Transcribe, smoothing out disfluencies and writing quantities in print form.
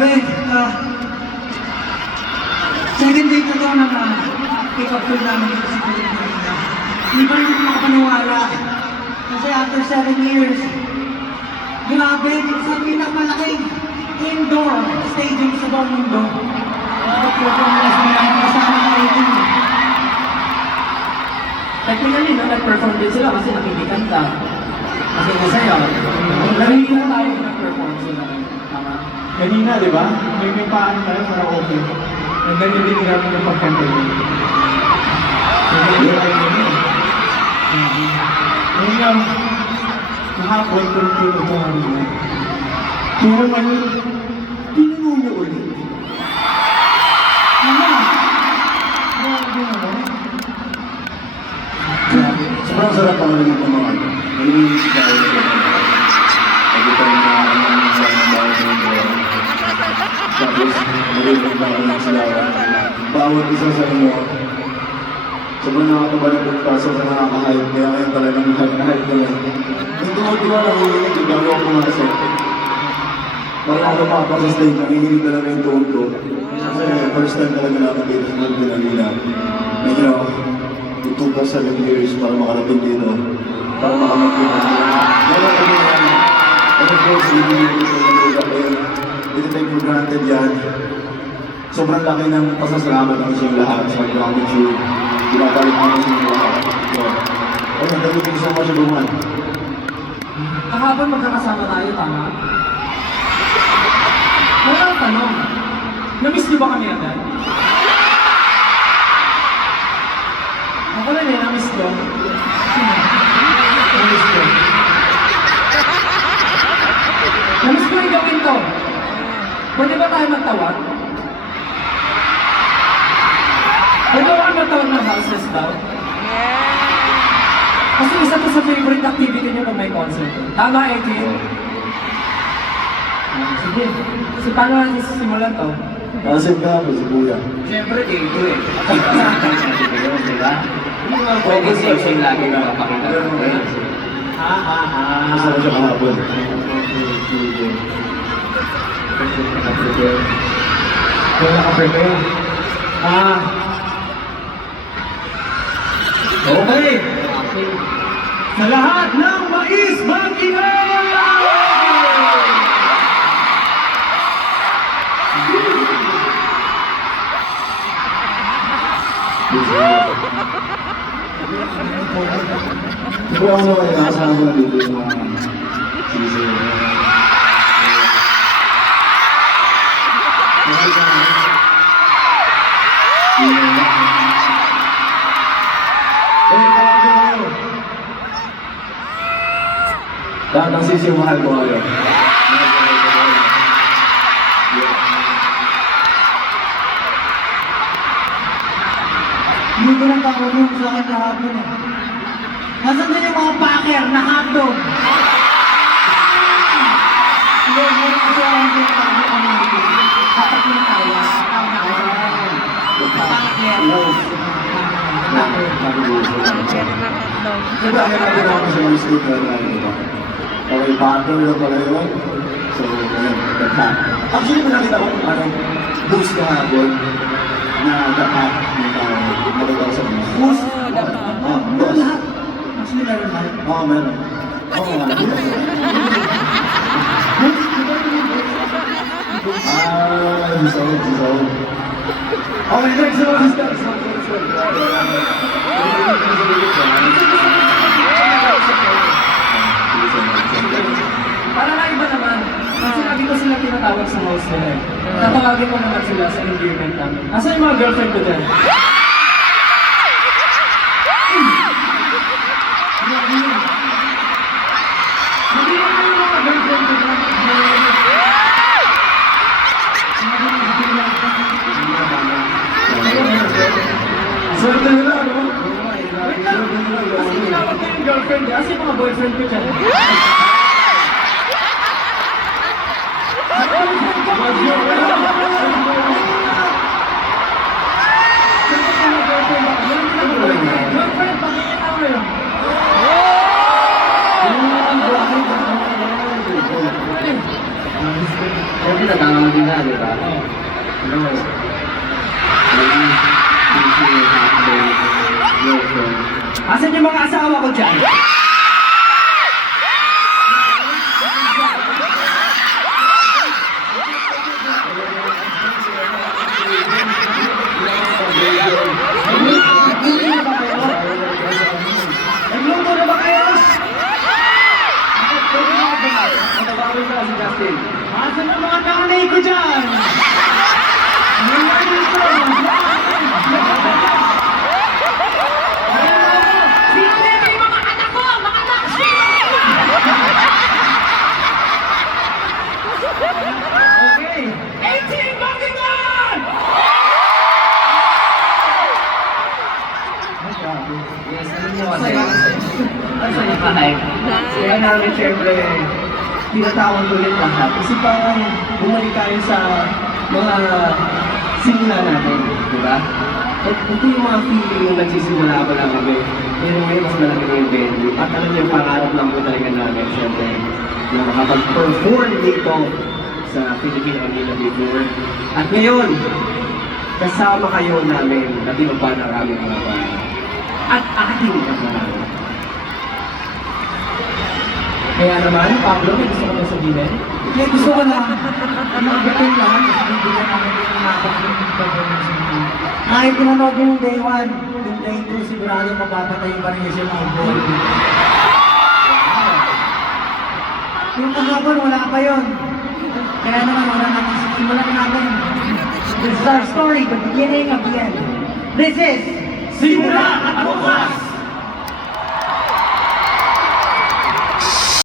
Grabe, second day na to na pick up tour namin dito sa Pilipinas. Hindi pa rin ako makapaniwala. Kasi after 7 years, grabe, sa pinakamalaking indoor stadium sa buong mundo. Nag-performance na namin kasama kayo din. Technically, no, nag-perform din sila kasi nakikikanta. Kasi masaya. Narinig na tayo nag-perform sila. Tama? Kanina, di ba? May paano tayo para okay. And then hindi namin yung pagkanta yun. Ngayon lang, kahapon, tulog ko kanina. Pero ngayon, tinanong niyo ulit. Sobrang sarap ang narinig ng mga ano. Narinig si Kao sa mga pagkita ng mga sa mga bawat ng mga tapos narinig na ako ng silawan. Bawat isa sa inyo. Sobrang nakakaba na pagpasok sa nakaka-hype. Kaya ngayon talagang hype na hype kami. Nung tuwa-tuwa lang ako yun, bago ako pumasok. Parang ako mapa sa stage, nanginginig talaga yung tuon ko. Kasi first time talaga nakakita sa mga pinagila. Medyo it took us 7 years para makarating dito. Para makamit dito. Meron kami yan. And of course, hindi take for granted yan. Sobrang laki ng pasasalamat ng inyong lahat sa gratitude. Pinapalik namin sa inyong lahat. So, ayun, thank you so much everyone. Kahapon magkakasama tayo, tama? Wala ang tanong. Na-miss niyo ba kami agad? Ako lang eh, na-miss ko. Na-miss ko. Na-miss ko yung gawin to. Pwede ba tayo magtawag? Pwede ba kayo magtawag ng houses daw? Kasi isa to sa favorite activity niyo kung may concert. Tama, Ekin? Sige. Kasi paano natin sisimulan to? Nasib ka ako si Kuya. Siyempre, Ekin eh. Diba? Focus yung lagi na kapakita. Masarap siya kahapon. Kaya naka-prepare. Okay. Sa lahat ng mais, mag-ingay! Siyempre ako naman, nakasama ko na dito yung mga sisi. Lahat ng sisi, mahal ko kayo. Hindi ko lang kakulong sa akin kahapon eh. Nasaan na yung mga packer na hotdog? Hindi, meron kasi ako yung pinatago kami dito. Kapag yung tawa, packer. Diba, kaya natin ako sa mga sleep na diba? Okay, partner lang pala yun. So, ayun, nag-hack. Actually, nakita ko kung ano, boost ka hapon na nag-hack ng tao. Nakita ko sa mga. Boost? Boss. Lahat. Actually, meron lahat. Oo, meron. Oo, nga. So. Okay, next one. Para nga iba naman. Kasi lagi ko sila tinatawag sa house nila eh. Tatawagin ko naman sila sa endearment namin. Asan yung mga girlfriend ko dyan? Hindi mo na yung mga girlfriend ko dyan. Swerte nila, no? Wait lang. Kasi tinawag ko yung girlfriend eh. Kasi yung mga boyfriend ko dyan. Girlfriend, pakikita mo yun. Siyempre, nagkakaroon din na, di ba? Ano, busy, hapday, girlfriend. Asan yung mga asawa ko dyan? Nagluto na ba kayo? Matawagin ka si Justin. Asan ang mga nanay ko dyan? Sino na yung mga anak ko? Mga taxi! Okay. 18, bakit yan? Yes, alam mo kasi. Ang saya kahit. Kaya namin syempre, tinatawag ulit lahat. Kasi parang bumalik tayo sa mga simula natin, di ba? At ito yung mga feeling yung nagsisimula pa lang kami. Pero ngayon mas malaki na yung venue. At alam niyo, pangarap lang po talaga namin, syempre, na makapag-perform dito sa Philippine Manila before. At ngayon, kasama kayo namin na tinupad ang aming mga pangarap. At ating kasama. Kaya naman, Pablo, may gusto ko na sabihin? Kaya gusto ko lang, mag-gating lang, kasi bibigyan namin din ng performance nito. Kahit pinanood nyo yung day 1, yung day 2, sigurado mapapatayin pa rin siya mga boy. Yung kahapon, wala pa yun. Kaya naman, wala natin simulan natin. This is our story, the beginning of the end. This is Simula at